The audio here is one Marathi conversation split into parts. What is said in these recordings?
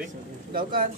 गावकार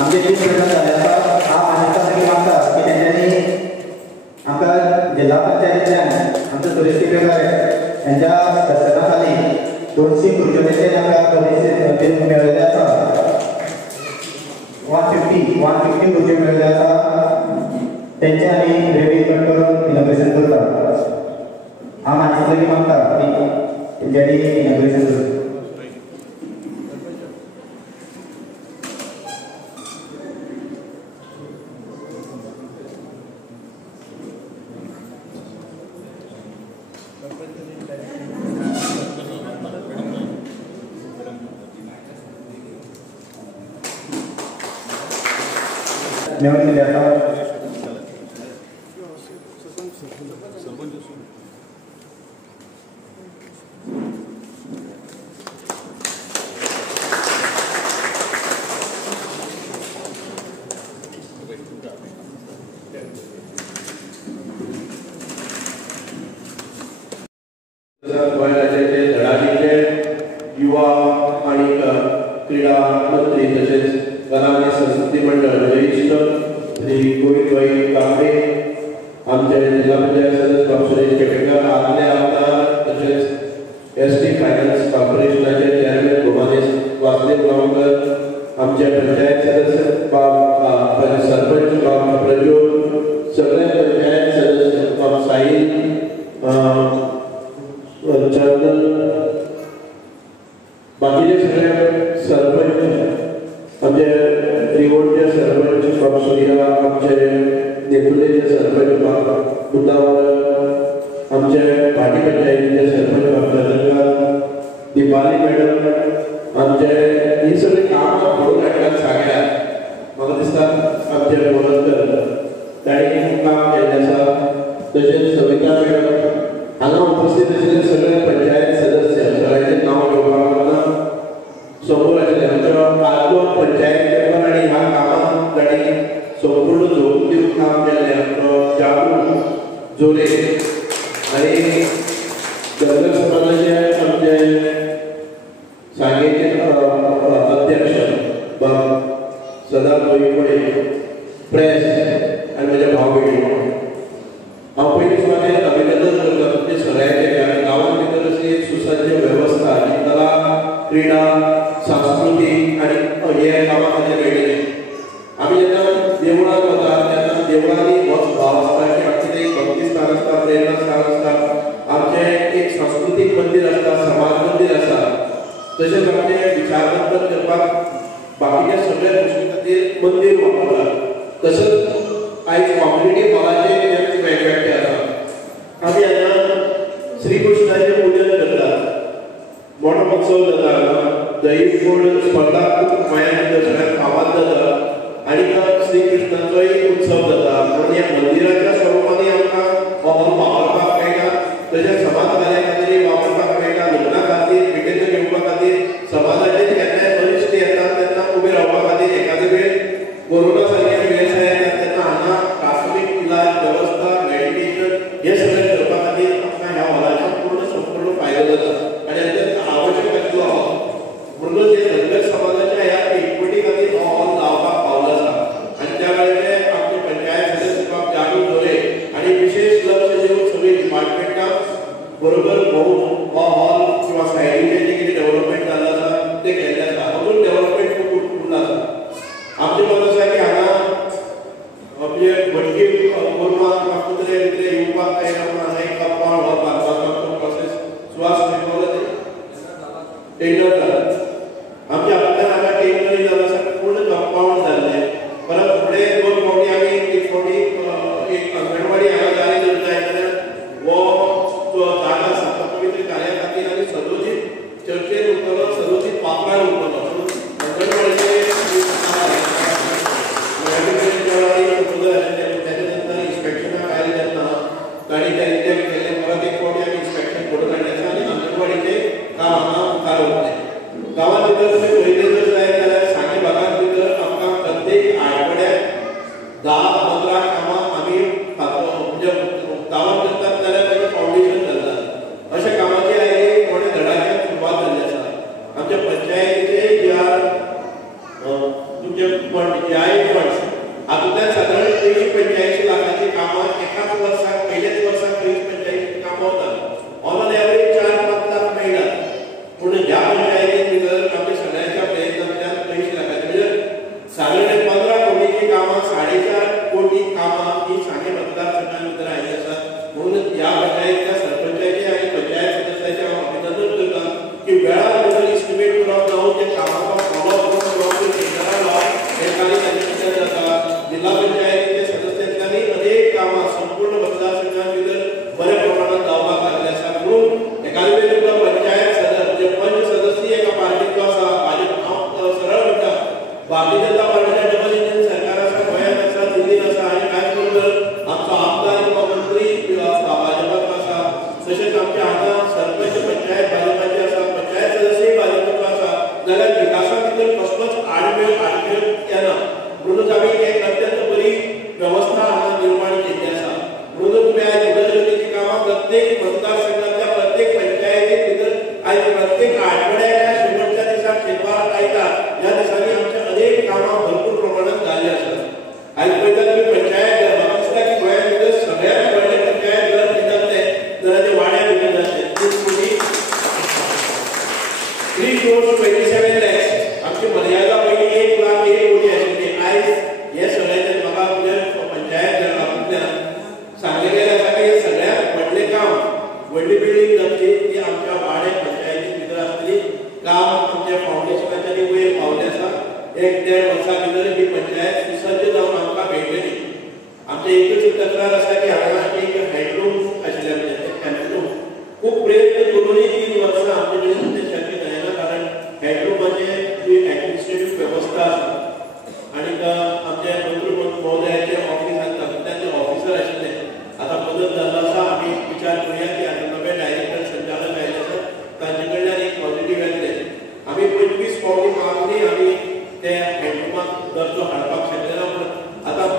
आमचे तीन प्रश्न झाले हा मान्यतासाठी मागतात की त्यांनी आमच्या जिल्हा पंचायतीतल्यान आमचे सुरेश टिपेकर यांच्या दर्शनाखाली 200 खुर्च्योचे आमकां डोनेशन मेळिल्ले आसा 150 खुर्च्यो मेळिल्ले आसा तेंचे आमी रेडी कट करून इनॉग्रेशन करतात हा मान्यतासाठी मागतात की तेंच्यांनी इनॉग्रेशन करतात नेवून दिले आता युवा आणि क्रीडा मंत्री तसेच कला आणि संस्कृती मंडळ वरिष्ठ श्री गोविंदभाई कांबळे आमचे जिल्हा पंचायत सदस्य डॉ. सुरेश पेटकर आदले आमदार तसेच एसटी फायनान्स कॉर्पोरेशनचे चेअरमॅन गोमानेश वासुदेव गावकर आमचे पंचायत सदस्य सूर्या आमचे नेतुलेचे सरपंच मुद्दावर आमचे भाटी पंचायतीचे सरपंच बाबा दिपाली मॅडम आमचे ही सगळी कामां घडोवन हाडटात सगळ्याक म्हाका दिसता आमचे गोरंतर ताणें खूब काम केल्लें आसा तशेंच सविता मॅडम हांगा उपस्थित आशिल्ले सगळे पंचायत सदस्य सगळ्यांचे नांव घेवपाक लागना समोर आशिल्ले आमच्या आदलो पंचायत मेंबर आनी ह्या कामाक ताणें संपूर्ण झोपून दिवन काम केल्लें आमचो जागू जोरे आनी धनगर समाजाचे आमचे सांगेचे अध्यक्ष सदा गोईकोडे प्रेस आनी म्हज्या भाव भयणी हांव पयलीं सुवातेर अभिनंदन करता तुमचे सगळ्यांचे कारण गांवांत भितर अशी एक सुसज्ज वेवस्था आनी कला क्रीडा सांस्कृतीक आनी हे कामां खातीर मेळिल्ले आमी जेन्ना देवळांत वता तेन्ना देवळांनी होच भाव आसता की आमचें एक भक्ती स्थान आसता प्रेरणा स्थान आसता आमचें एक सांस्कृतीक मंदीर आसता समाज मंदीर आसा तशेंच आमचें विचारमंथन करपाक बाकीच्या सगळ्या गोश्टी खातीर मंदीर वापरतात तसंच आयज कॉम्युनिटी हॉलाचे वेगवेगळे आसा आमी हांगा श्री कृष्णाचें पूजन करतात मोठो उत्सव जाता दही गोड स्पर्धा खूब गोंयांत भितर सगळ्याक फामाद जाता आनी श्री कृष्णाचोय उत्सव जाता आनी ह्या मंदिराच्या स्वरुपांनी आमकां हॉल वापरपाक मेळटा तशेंच समाज कार्या खातीर वापरपाक मेळटा लग्ना खातीर भेटेचो घेवपा खातीर समाजाचेर केन्नाय अरिश्ट येता तेन्ना उबे रावपा खातीर एखादे वेळ कोरोना सारके वेळ येता तेन्ना हांगा प्राथमीक इलाज वेवस्था मेडिकेशन हे सगळें करपा खातीर आमकां ह्या हॉलाचो संपूर्ण फायदो जाता आनी अत्यंत आवश्यक आशिल्लो हॉल म्हणून हे धनगर समाजाच्या ह्या एकवटी खातीर हो हॉल लावपाक पावलो आसा आनी त्या वेळाचे आमचे पंचायत सदस्य बाब जागू जोरे आनी विशेष लक्ष दिवन सगळी डिपार्टमेंटां बरोबर भोवून हो हॉल किंवा सायडीचे जे कितें डेव्हलपमेंट जाल्लें आसा तें केल्लें आसा अजून डेव्हलपमेंट खूब उरला आसा आमचें मत आसा की हांगा म्हणजे भटकी गोरवांक कुत्रे बित्रे येवपाक काय हांगा एक कंपाउंड हो बांदपाचो प्रोसेस सुवास मेळपाक टेंडर जाला आमच्या आपल्यान हांगा टेंडर जाल्लो आसा पूर्ण कंपाउंड जाल्लें परत फुडें 2 फावटी आमी एक फावटी एक अंगणवाडी हांगा जाली जाय जाल्यार हो जो जागा आसा तो पवित्र कार्या खातीर आनी सर्वोजीत चर्चेर उरतलो सर्वोजीत वापरार उरतलो अंगणवाडीचे इन्स्पेक्शनाक आयले तेन्ना तांणी तेंचे केल्लें परत एक फावटी आमी इन्स्पेक्शन करून हाडलें आसा आनी अंगणवाडीचें काम हांगा मुखार उरलें गांवांत भितर तुमी पळयलें जर जायत जाल्यार सांगे भागांत भितर आमकां प्रत्येक आठवड्याक 10-15 कामां आमी म्हणजे गांवांत करतात जाल्यार ताचें फावंडेशन घालतात अशा कामाची आयज थोडे धडाक्यान सुरवात जाल्ली आसा आमच्या पंचायतीचे ज्या तुमचे फंड्स हातूंतल्यान सादारण 185 लाखाची कामां एकाच वर्साक पयल्याच वर्साक 185 कामां वतात ऑन एवरेज 4-5 लाख मेळटात पूण ह्या पंचायतीन भितर आमच्या सगळ्यांच्या प्रयत्नांतल्यान 80 लाखाची म्हणजे सादारण 15 कोटीची कामां 4.5 कोटी कामां ही सांगे मतदारसंघांत भितर आयिल्ली आसात म्हणून ह्या पंचायतीच्या सरपंचाचे आनी पंचायत सदस्याचे हांव अभिनंदन करता की वेळार भितर इस्टिमेट करप जावन ते कामांचो फॉलोअप करून टेंडरां लावन हे कार्य ताचे भितर जाता जिल्हा पंचायतीचे सदस्यांनी अनेक कामां संपूर्ण मतदारसंघांत भितर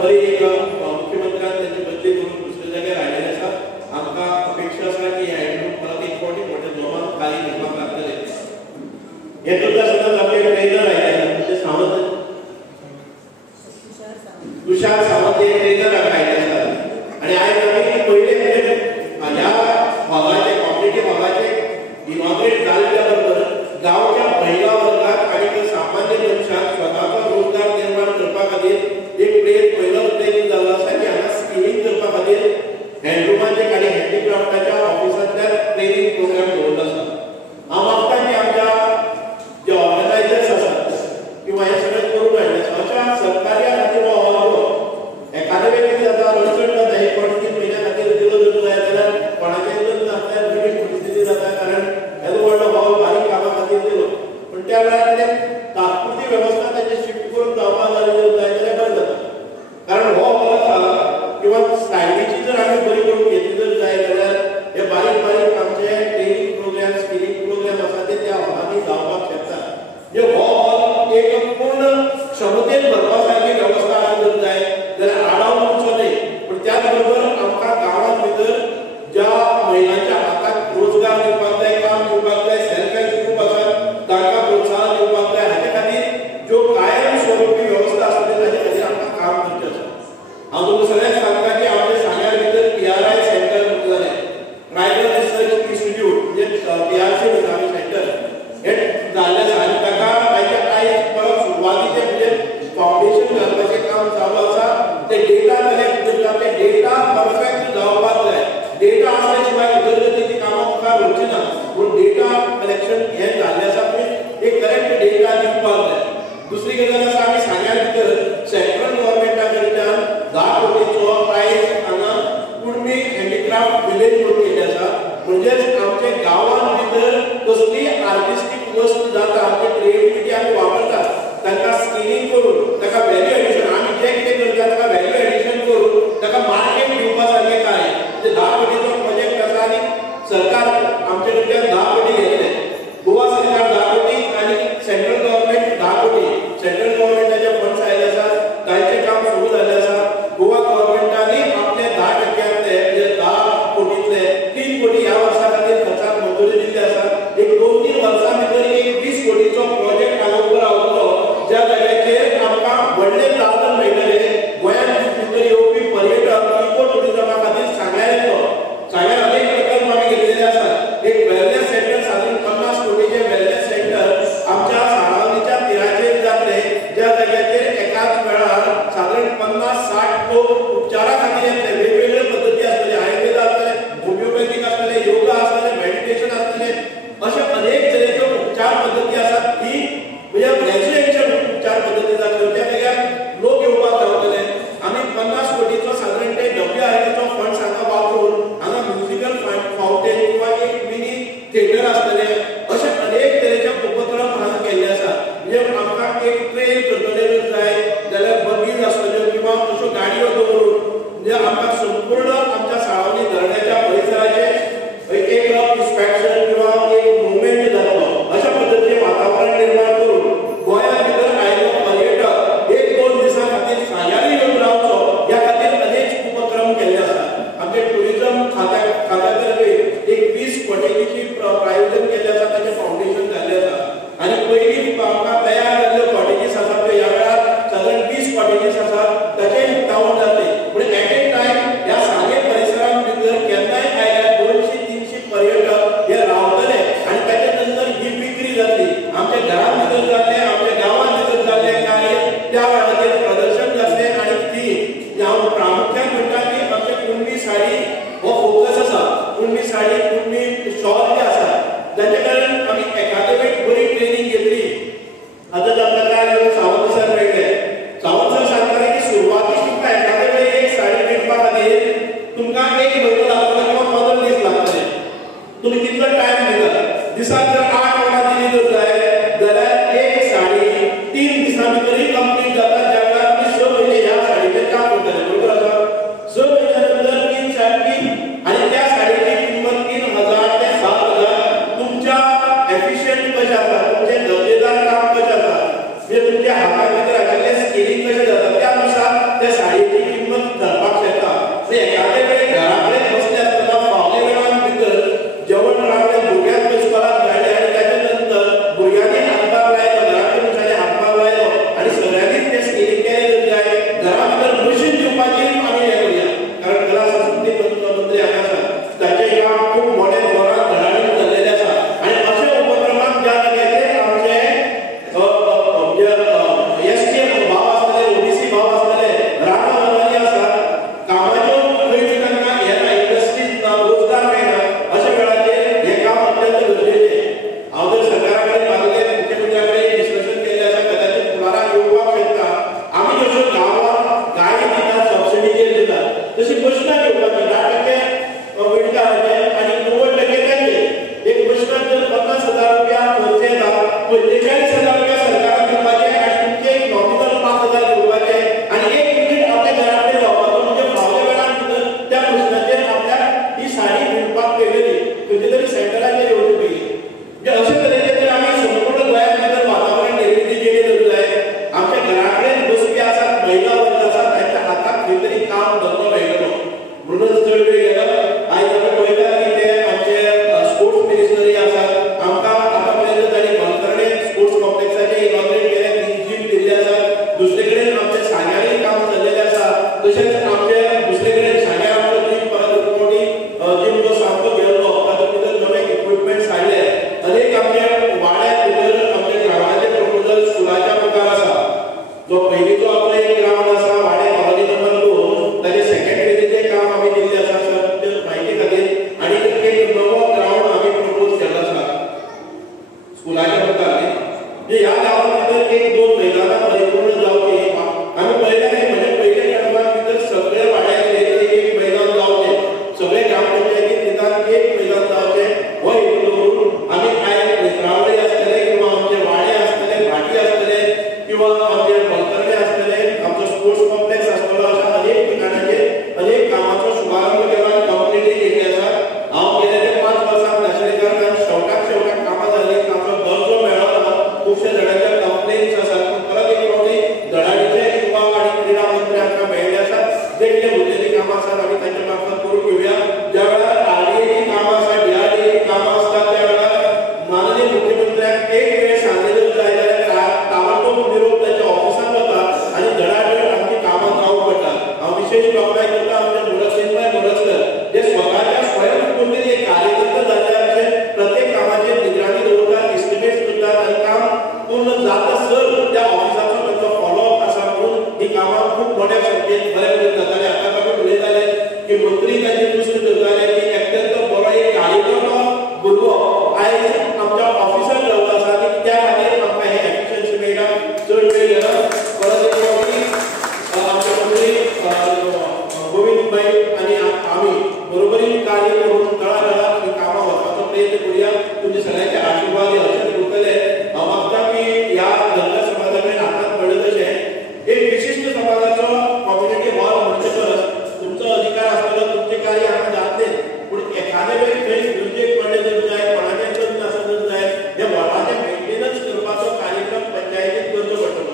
बरी एक मुख्यमंत्र्यान त्यांची बदली करून दुसऱ्या जाग्यार आयलेले आसा. आमकां अपेक्षा आसा की हँडलूम परत एक फावटी मोठ्या जोमान खाली घेवपाक लागतले. हे सुद्दां सदांच आमचे ट्रेनर आयले म्हणजे सावंत तुषार सावंत हे ट्रेनर आयले आसात आनी आयज आमी पयले ह्या हॉलाचे कॉम्युनिटी हॉलाचे इनॉग्रेट जाल्ल्या बरोबर गांवच्या महिला वर्गाक आनी सामान्य मनशाक स्वताचो रोजगार निर्माण करपा खातीर एक पयलो उद्देश जाल्लो आसा की हांगा स्किलिंग करपा खातीर हँडलुमाचे आनी हँडीक्राफ्टाच्या ऑफिसांतल्यान ट्रेनिंग प्रोग्राम दवरलो आसा. हांव मागता की आमच्या जे ऑर्गनायझर्स आसात किंवा हे सगळे करून हाडले अशा सरकार्या खातीर हो हॉल एखाद्या व्यक्ती जाता अडचण जाता हे 2-3 म्हयन्या खातीर दिलो जाय जाल्यार कोणाचेय लग्न आसल्यार वेगळी परिस्थिती जाता कारण येदो व्हडलो हॉल बारीक कामा खातीर दिलो पण त्या वेळार ते तात्पुरती वेवस्था ताचे शिफ्ट करून जावपाक जाय जाल्यार बरें जाता. कारण हो हॉल आसा किंवा स्टायलीची जर आमी बरी करून घेतली जर जाय जाल्यार हे बारीक बारीक आमचे ट्रेनिंग प्रोग्राम स्किलिंग प्रोग्राम आसा ते त्या हॉलांनी जावपाक शकता. जे हो हॉल एक पूर्ण क्षमतेन भरपा सारकी वेवस्था आमी जर जाय जाल्यार आडाव उरचो न्हय पण त्याच बरोबर आमकां गांवांत भितर ज्या महिलांच्या हाताक रोजगार दिवपाक जाय काम दिवपाक जाय सेल्फ हेल्प ग्रूप आसात तांकां प्रोत्साहन दिवपाक जाय हाचे खातीर ज्यो कायम स्वरुपी वेवस्था आसा ताचे खातीर आमकां काम करचें आसा. हांव तुमकां सगळ्यांक सांगता की आमच्या सांग्यार भितर PRI सेंटर जालें ट्रायबल रिसर्च इन्स्टिट्यूट म्हणजे PRC म्हणटा सेंटर हे जाल्लें आसा आनी ताका ताचे आयज परत सुरवातीचें म्हणजे फावंडेशन घालपाचें काम चालू आसा. ते डेटा कलेक्ट करता ते डेटा परफेक्ट जावपाक जाय. डेटा आसल्या शिवाय उदरगतीची कामां मुखार वचची ना पूण डेटा कलेक्शन हे जाल्लें आसा म्हणजे एक करेक्ट डेटा दिवपाक जाय. दुसरी गजाल आसा आमी सांग्यार भितर सेंट्रल गव्हर्नमेंटा कडच्यान 10 कोटीचो प्रायज हांगा कुणबी हँडीक्राफ्ट विलेज म्हणून केल्ले आसा. म्हणजेच आमच्या गांवांत भितर कसली आर्टिस्टीक वस्त जाता आमची क्रिएटिविटी आमी वापरतात तांकां स्किलिंग करून ताका व्हॅल्यू एडिशन आमी जे कितें करता ताका व्हॅल्यू एडिशन करून ताका मार्केट दिवपा सारकें कार्य म्हणजे 10 कोटीचो प्रोजेक्ट आसा आनी सरकार आमचे कडच्यान 10 कोटी घेतले. गोवा सरकार 10 कोटी आनी सेंट्रल गव्हर्नमेंट 10 कोटी सेंट्रल गव्हर्नमेंटाचे फंड्स आयले आसात तांचें काम सुरू जाल्लें आसा. गोवा गव्हर्नमेंटानी आपले 10%तले म्हणजे 10 कोटींतले 3 कोटी ह्या वर्सा खातीर खर्चाक मंजुरी दिल्ली आसा. एक 2-3 वर्सां भितर एक 20 कोटीचो प्रोजेक्ट हांगा उबो रावतलो ज्या जाग्याचेर आमकां व्हडले लाभन मेळटले. गोंयांत भितर येवपी पर्यटक इको टुरिजमा खातीर सांग्यार येतलो. सांग्यार अनेक प्रकल्प आमी घेतलेले आसात. एक वेलनेस सेंटर सादारण 50 कोटीचे वेलनेस सेंटर आमच्या साळावलीच्या तीराचेर जातले ज्या जाग्याचेर एकाच वेळार सादारण 50-60 लोक उपचारा खातीर येतले. वेगवेगळे पद्दती आसतले आयुर्वेद आसतले होमिओपॅथीक आसतले योगा आसतले मेडिटेशन आसतले अशे अनेक तरेच्यो उपचार पद्दती आसात. ही म्हणजे रेसिडेन्शियल उपचार पद्दती जातल्यो त्या जाग्यार लोक येवपाक जावतले. आमी 50 कोटीचो सादारण ते WRFचो फंड्स हांगा वापरून हांगा म्युझिकल फावंटेन किंवा एक मिनी थिएटर आसतले अशे अनेक तरेचे उपक्रम हांगा केल्ले आसात. म्हणजे आमकां एक ट्रेन करतले जाय जाल्यार बगीज आसतल्यो किंवा तश्यो गाडयो दवरून म्हणजे आमकां संपूर्ण आमच्या साळावली धरणाच्या परिसराचे एक इन्स्पेक्शन किंवा एक मुवमेंट जातलो अशा पद्दतीचें वातावरण निर्माण करून गोंयांत भितर आयिल्लो पर्यटक 1-2 दिसां खातीर सांग्यारी येवन रावचो ह्या खातीर अनेक उपक्रम केल्ले आसात. आमचे टुरिजम खात्यातर्फे एक 20 कोटींची प्रायोजन केल्लें आसा ताचें फावंडेशन जाल्लें आसा आनी पयलीं आमकां तयार जाल्ल्यो कॉटेजीस आसात त्यो ह्या वेळार सादारण 20 कॉटेजीस आसात ताचेंय उक्तावण जातलें. पूण एट ए टायम ह्या तशेंच आमचे दुसरे कडेन शाळे आमचो टीम परत मोठी टीम जो सामको गेल्लो तातूंत भितर नवे इक्विपमेंट्स हाडले अनेक आमचे वाड्या भितर आमचे ग्रावंडाचे प्रपोजल स्कुलाच्या मुखार आसा जो पयलीचो आपलो एक ग्रावंड आसा वाडे कॉलनी नंबर 2 ताचे सेकंड फेजीचे काम आमी दिल्ले आसा सर माहिती खातीर आनी एक नवो ग्रावंड आमी प्रपोज केल्लो आसा स्कुलाच्या मुखार म्हणजे ह्या गांवांत भितर एक दोन मैदानां परिपूर्ण जावची आमी पळयलें की म्हणजे पयले कडपाक भितर सगळे वाड्याचे एक मैदान जावचे सगळे ग्रामपंचायतीन निदान एक मैदान जावचें हो हेतू दवरून आमी कांय नेत्रावळी आसतले किंवा आमचे वाडे आसतले भाटी आसतले किंवा आमचे बंकर्डे आसतले आमचो स्पोर्ट्स कॉम्प्लेक्स आसतलो अशा अनेक ठिकाणाचेर अनेक कामाचो शुभारंभ केला कंप्लीट केल्ली आसा हांव गेले ते 5 वर्सां नाशरेकार शेवटाक कामां जाली आमचो दर्जो मेळ्ळो खुबशे जाणांच्या कंप्लेन्स आसात पूण परत एक फावटी धडाडीचे युवा आनी क्रीडा मंत्री आमकां मेळ्ळे आसात जे कितें उरलेलीं कामां आसात आमी तांच्या मार्फत करून घेवया ज्या वेळार आरडीएची कामां आसा डीआरडीएची कामां आसतात त्या वेळार माननीय मुख्यमंत्र्याक एक वेळ सांगलेलो जाय जाल्यार ताबडतोब निरोप तांच्या ऑफिसांत वता आनी धडाधड आमची कामां जावंक पडटा हांव विशेष तोखणाय करता आमचे मुरक्षितभाई मोरजकर जे स्वताच्या स्वयंस्फूर्तीन एक कार्यकर्ता जाल्ल्याचे प्रत्येक कामाचेर निगराणी दवरतात एस्टिमेट्स करतात आनी काम पूर्ण जातासर त्या ऑफिसाचो तांचो फॉलोअप आसा म्हणून ही कामां खूब मोठ्या संख्येन बरे तरेन जाताले आतां आमी उलयताले की मंत्री तांचे दुसरे करताले की अत्यंत बरो एक कार्यकर्तो भुरगो आयज आमच्या ऑफिसांत रावलो आसा आनी त्या खातीर आमकां हे एफिशियन्सी मेळटा चड वेळ घेना परत एक फावटी आमचे मंत्री गोविंदभाई आनी आमी बरोबरीन कार्य करून तळागाळात ही कामां वचपाचो प्रयत्न करुया तुमचे सगळ्यांचे आशिर्वाद हे अशेंच उरतले हांव मागता की ह्या धनगर समाजा कडेन आतांच म्हणलें तशें एक विशिश्ट समाजाचो कम्युनिटी हॉल म्हणटकच तुमचो अधिकार आसतलो तुमचें कार्य हांगा जातलें पूण एखादे वेळी खंय दुर्जेग पडले जर जाय कोणाचें लग्न आसा जर जाय हे हॉलाचें मेंटेनन्स करपाचो कार्यक्रम पंचायतीन करचो पडटलो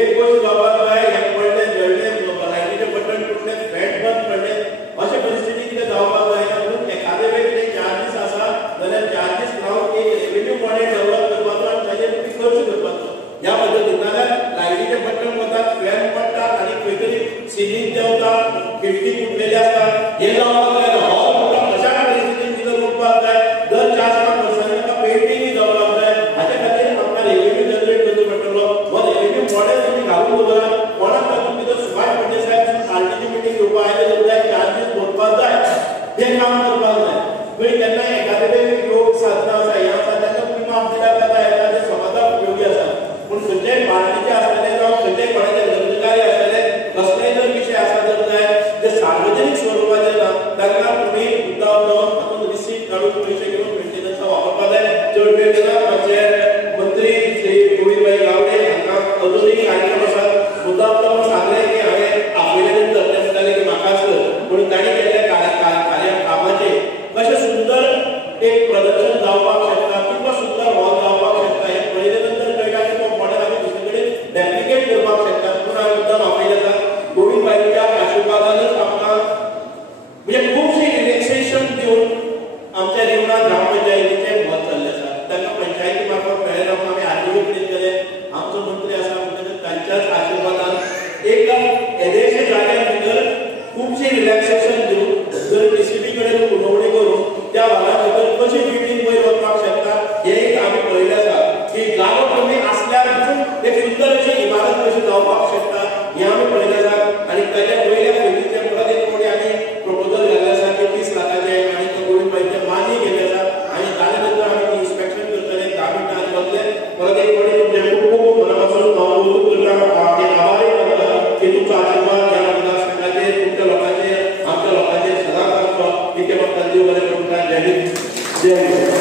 एक गोष्ट बाबा जाय हे पडले जळले लायटीचे बटन तुटले फॅट बंद पडले अशे परिस्थिती कितें जावपाक जायना म्हणून एखादे वेळी ते चार्जीस आसा जाल्यार चार्जीस लावन एक रेव्हेन्यू मॉडेल डेव्हलप करपाचो आनी ताचेर खर्च करपाचो ह्या पद्दतीन नाल्यार लायटीचे बटन वतात फॅन पडटात आनी खंय तरी सिलींग देंवता खिडकी तुटलेली आसतात हे जावपाक जायना हॉल मोठा अशा परिस्थितीन कितें उरपाक जाय दर 4-5 वर्सांनी ताका पेंटिंग जावपाक जाय हाचे खातीर आमकां रेव्हेन्यू जनरेट करचो पडटलो हो रेव्हेन्यू मॉडेल तुमी घालून दवरा कोणाक तातूंत भितर सुभाष फडणे साहेब पार्टीची मिटींग घेवपाक आयले जाल्यार चार्जीस भरपाक जाय तें काम करपाक जाय खंय केन्ना एखादे वेळी योग साधना आसा हें आसा तेन्ना तुमी माफ दिल्यार जाता येता तें समाजाक उपयोगी आसा पूण खंयच्याय पार्टीचे आसतले जावं खंयच्याय कोणाचे लग्नकार्य आसतले कसलेय जर विशय आसा जर जाय जे सार्वजनीक स्वरुपाचे ना ताका तुमी मुद्दाम जावन तातूंत रिसीट काडून पयशे घेवन मेंटेनन्साक वापरपाक जाय चड वेळ घेना आमचे मंत्री श्री गोविंदभाई गावडे हांकां अजुनूय कार्यक्रम आसात मुद्दाम जावन सांगलें की हांवें आपयले नंतर ते म्हणटाले की म्हाका आसत पूण तांणी केल्ल्या कामाचेर कशें सुंदर एक प्रदर्शन जावपाक शकता कितलो सुंदर हॉल जावपाक शकता हें पळयले नंतर कळटा की तो मॉडेल आमी दुसरे कडेन रेप्लिकेट करपाक शकता पूण हांवें मुद्दाम आपयले आसा गोविंदभाईच्या आशिर्वादानच आमकां म्हणजे खुबशी रिलॅक्सेशन दिवन आमच्या रिवणां ग्रामपंचायतीचें मत जाल्लें आसा तांकां पंचायती मार्फत मेळ्ळें ना आमी आरटीओ कडेन गेले आमचो मंत्री आसा म्हणजे तांच्याच आशिर्वादान एक येदेशे जाग्यार भितर खुबशी रिलॅक्सेशन दिवन जर डीसीपी कडेन उलोवणी करून त्या भागा भितर कशी बिल्डींग वयर वचपाक शकता हें एक आमी पळयलें आसा की जागो कमी आसल्यार पसून एक सुंदर अशी इमारत कशी जावपाक शकता हें आमी पळयलें आसा आनी ताच्या पयल्या पयलींचे परत एक फावटी आमी प्रपोजल घाल्लें आसा की 30 लाखाचें आनी तो गोविंदभाईचें मान्य केलें आसा आनी जाले नंतर आमी इन्स्पेक्शन करतले 10 मिनटांनी वतले परत एक फावटी तुमचे खूब खूब मना पासून हांव कौतुक करता आभारी आसा की तुमचो आशिर्वाद ह्या मतदारसंघाचेर तुमच्या लोकांचेर आमच्या लोकांचेर सदांच आसचो इतके म्हाका देव बरें करूं जय हिंद जय